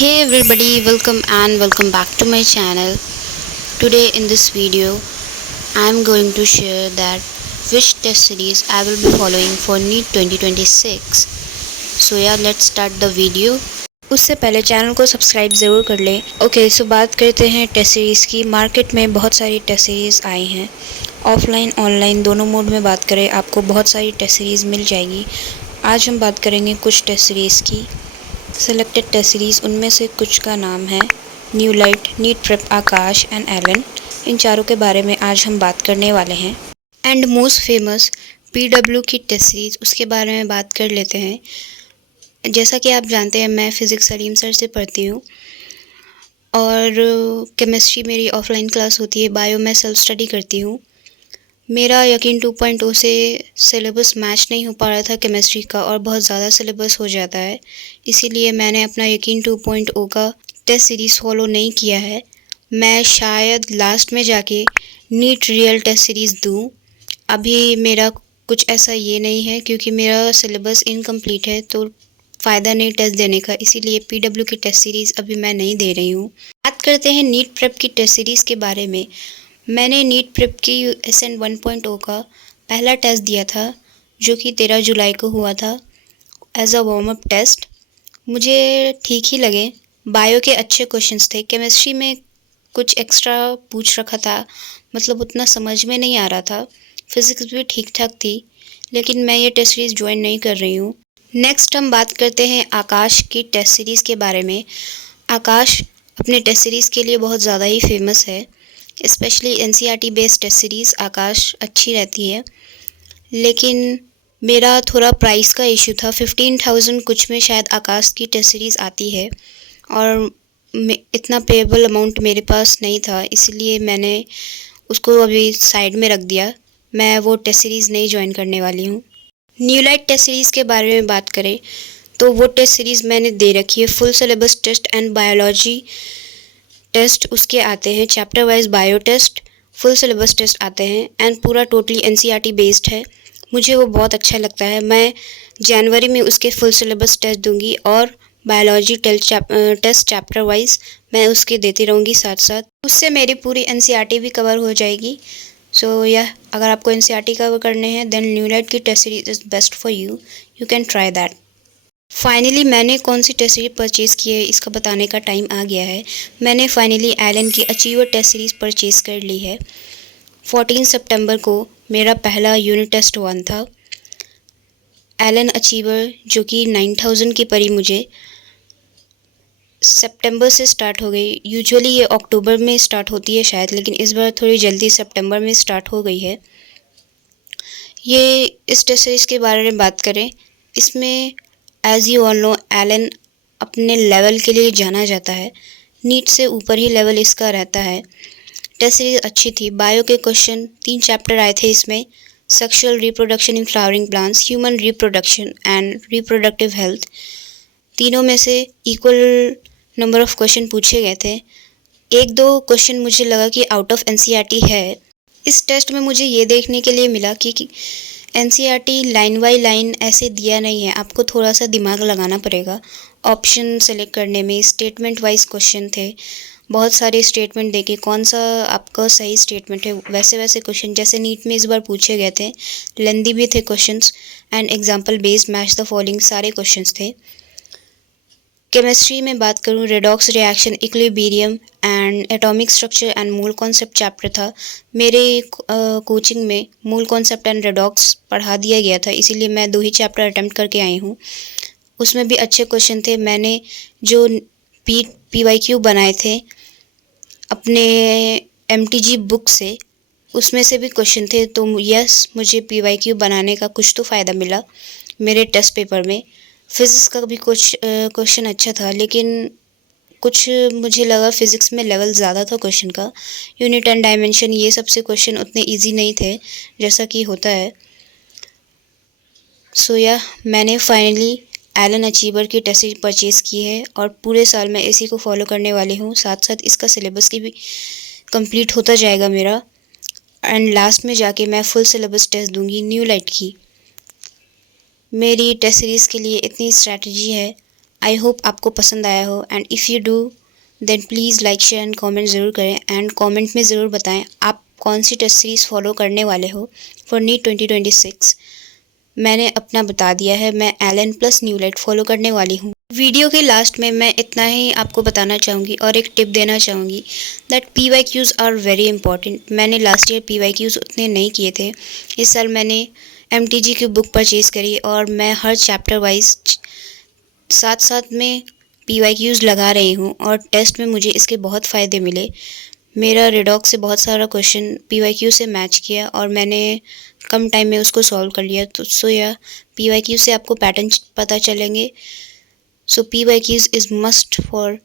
Hey everybody, welcome back to my channel. Today in this video, I am going to share that which test series I will be following for NEET 2026. So yeah, let's start the video. उससे पहले channel को subscribe ज़रूर कर लें। Okay, सो बात करते हैं test series की। मार्केट में बहुत सारी टेस्ट सीरीज़ आई हैं। ऑफलाइन ऑनलाइन दोनों मोड में बात करें, आपको बहुत सारी टेस्ट सीरीज़ मिल जाएगी। आज हम बात करेंगे कुछ टेस्ट सीरीज़ की। सेलेक्टेड टेस्ट सीरीज़, उनमें से कुछ का नाम है new light, NEET prep, Aakash and Allen. इन चारों के बारे में आज हम बात करने वाले हैं। एंड मोस्ट फेमस पीडब्ल्यू की टेस्ट सीरीज़, उसके बारे में बात कर लेते हैं। जैसा कि आप जानते हैं, मैं फ़िज़िक्स सलीम सर से पढ़ती हूँ और केमिस्ट्री मेरी ऑफलाइन क्लास होती है। बायो मैं सेल्फ स्टडी करती हूँ। मेरा यकीन 2.0 से सिलेबस मैच नहीं हो पा रहा था केमिस्ट्री का, और बहुत ज़्यादा सिलेबस हो जाता है, इसीलिए मैंने अपना यकीन 2.0 का टेस्ट सीरीज़ फॉलो नहीं किया है। मैं शायद लास्ट में जाके नीट रियल टेस्ट सीरीज़ दूँ। अभी मेरा कुछ ऐसा ये नहीं है, क्योंकि मेरा सिलेबस इनकम्प्लीट है, तो फ़ायदा नहीं टेस्ट देने का, इसीलिए पीडब्ल्यू की टेस्ट सीरीज़ अभी मैं नहीं दे रही हूँ। बात करते हैं नीट प्रेप की टेस्ट सीरीज़ के बारे में। मैंने नीट प्रेप की एसेंट 1.0 का पहला टेस्ट दिया था, जो कि 13 जुलाई को हुआ था as a warm up test. मुझे ठीक ही लगे। बायो के अच्छे क्वेश्चंस थे। केमिस्ट्री में कुछ एक्स्ट्रा पूछ रखा था, मतलब उतना समझ में नहीं आ रहा था। फिज़िक्स भी ठीक ठाक थी, लेकिन मैं ये टेस्ट सीरीज़ ज्वाइन नहीं कर रही हूँ। नेक्स्ट हम बात करते हैं आकाश की टेस्ट सीरीज़ के बारे में। आकाश अपने टेस्ट सीरीज़ के लिए बहुत ज़्यादा ही फेमस है। Specially NCERT based test series Aakash अच्छी रहती है, लेकिन मेरा थोड़ा प्राइस का इशू था। 15,000 कुछ में शायद आकाश की टेस्ट सीरीज़ आती है, और इतना पेएबल अमाउंट मेरे पास नहीं था, इसलिए मैंने उसको अभी साइड में रख दिया। मैं वो टेस्ट सीरीज़ नहीं ज्वाइन करने वाली हूँ। न्यू लाइट टेस्ट सीरीज़ के बारे में बात करें तो वो टेस्ट सीरीज़ मैंने दे रखी है। Full syllabus test and biology test उसके आते हैं, chapter wise bio test, full syllabus test आते हैं, एंड पूरा टोटली एनसीईआरटी बेस्ड है। मुझे वो बहुत अच्छा लगता है। मैं जनवरी में उसके फुल सिलेबस टेस्ट दूंगी, और बायोलॉजी टेस्ट चैप्टर वाइज मैं उसके देती रहूँगी साथ साथ। उससे मेरी पूरी एनसीईआरटी भी कवर हो जाएगी। सो यह अगर आपको एनसीईआरटी कवर करने हैं, देन न्यू लाइट की test series is best for you. You can try that. Finally मैंने कौन सी टेस्ट सीरीज परचेज़ की है, इसका बताने का टाइम आ गया है। मैंने फाइनली एलन की अचीवर टेस्ट सीरीज़ परचेज़ कर ली है। 14 सितंबर को मेरा पहला यूनिट टेस्ट 1 था। एलन अचीवर, जो कि 9000 की पड़ी मुझे। सितंबर से स्टार्ट हो गई। यूजुअली ये अक्टूबर में स्टार्ट होती है शायद, लेकिन इस बार थोड़ी जल्दी सितंबर में स्टार्ट हो गई है। ये इस टेस्ट सीरीज़ के बारे में बात करें, इसमें as you all know, Allen अपने लेवल के लिए जाना जाता है। नीट से ऊपर ही लेवल इसका रहता है। टेस्ट सीरीज अच्छी थी। बायो के क्वेश्चन 3 चैप्टर आए थे इसमें। Sexual reproduction in flowering plants, human reproduction and reproductive health. तीनों में से इक्वल नंबर ऑफ क्वेश्चन पूछे गए थे। एक दो क्वेश्चन मुझे लगा कि आउट ऑफ एनसीईआरटी है। इस टेस्ट में मुझे ये देखने के लिए मिला कि एनसीईआरटी लाइन बाई लाइन ऐसे दिया नहीं है, आपको थोड़ा सा दिमाग लगाना पड़ेगा ऑप्शन सेलेक्ट करने में। स्टेटमेंट वाइज क्वेश्चन थे, बहुत सारे स्टेटमेंट देके कौन सा आपका सही स्टेटमेंट है, वैसे वैसे क्वेश्चन जैसे नीट में इस बार पूछे गए थे। लेंदी भी थे questions, and example based match the following सारे क्वेश्चंस थे। केमिस्ट्री में बात करूँ, redox reaction, equilibrium and atomic structure and मूल कॉन्सेप्ट चैप्टर था। मेरे कोचिंग में मूल कॉन्सेप्ट एंड रेडॉक्स पढ़ा दिया गया था, इसीलिए मैं 2 ही चैप्टर अटेम्प्ट करके आई हूँ। उसमें भी अच्छे क्वेश्चन थे। मैंने जो PYQ बनाए थे अपने MTG बुक से, उसमें से भी क्वेश्चन थे, तो यस, मुझे PYQ बनाने का कुछ तो फ़ायदा मिला मेरे टेस्ट पेपर में। फिज़िक्स का भी कुछ क्वेश्चन अच्छा था, लेकिन कुछ मुझे लगा फ़िज़िक्स में लेवल ज़्यादा था क्वेश्चन का। यूनिट एंड डायमेंशन, ये सबसे क्वेश्चन उतने इजी नहीं थे जैसा कि होता है। सो या मैंने फाइनली एलन अचीवर की टेस्ट सीरीज परचेज़ की है, और पूरे साल मैं इसी को फॉलो करने वाली हूँ। साथ साथ इसका सिलेबस की भी कंप्लीट होता जाएगा मेरा, एंड लास्ट में जाके मैं फुल सिलेबस टेस्ट दूंगी न्यू लाइट की। मेरी टेस्ट सीरीज़ के लिए इतनी स्ट्रैटेजी है। आई होप आपको पसंद आया हो, and if you do then please like share and comment ज़रूर करें, एंड कमेंट में ज़रूर बताएं आप कौन सी टेस्ट सीरीज़ फॉलो करने वाले हो फॉर नीट 2026। मैंने अपना बता दिया है, मैं एलन प्लस न्यूलाइट फॉलो करने वाली हूँ। वीडियो के लास्ट में मैं इतना ही आपको बताना चाहूँगी और एक टिप देना चाहूँगी that PYQs are very important. मैंने लास्ट ईयर PYQs उतने नहीं किए थे, इस साल मैंने MTG की बुक परचेज़ करी और मैं हर चैप्टर वाइज साथ साथ में PYQs लगा रही हूँ और टेस्ट में मुझे इसके बहुत फ़ायदे मिले। मेरा रिडॉक्स से बहुत सारा क्वेश्चन PYQ से मैच किया और मैंने कम टाइम में उसको सॉल्व कर लिया। तो या PYQ से आपको पैटर्न पता चलेंगे। So PYQs is must for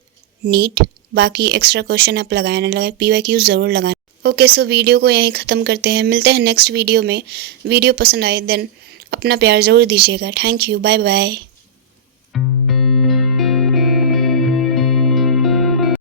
NEET. बाकी एक्स्ट्रा क्वेश्चन आप लगाए ना लगाए, PYQs ज़रूर लगाएं। ओके, सो वीडियो को यहीं ख़त्म करते हैं, मिलते हैं नेक्स्ट वीडियो में। वीडियो पसंद आए देन अपना प्यार ज़रूर दीजिएगा। Thank you, bye bye.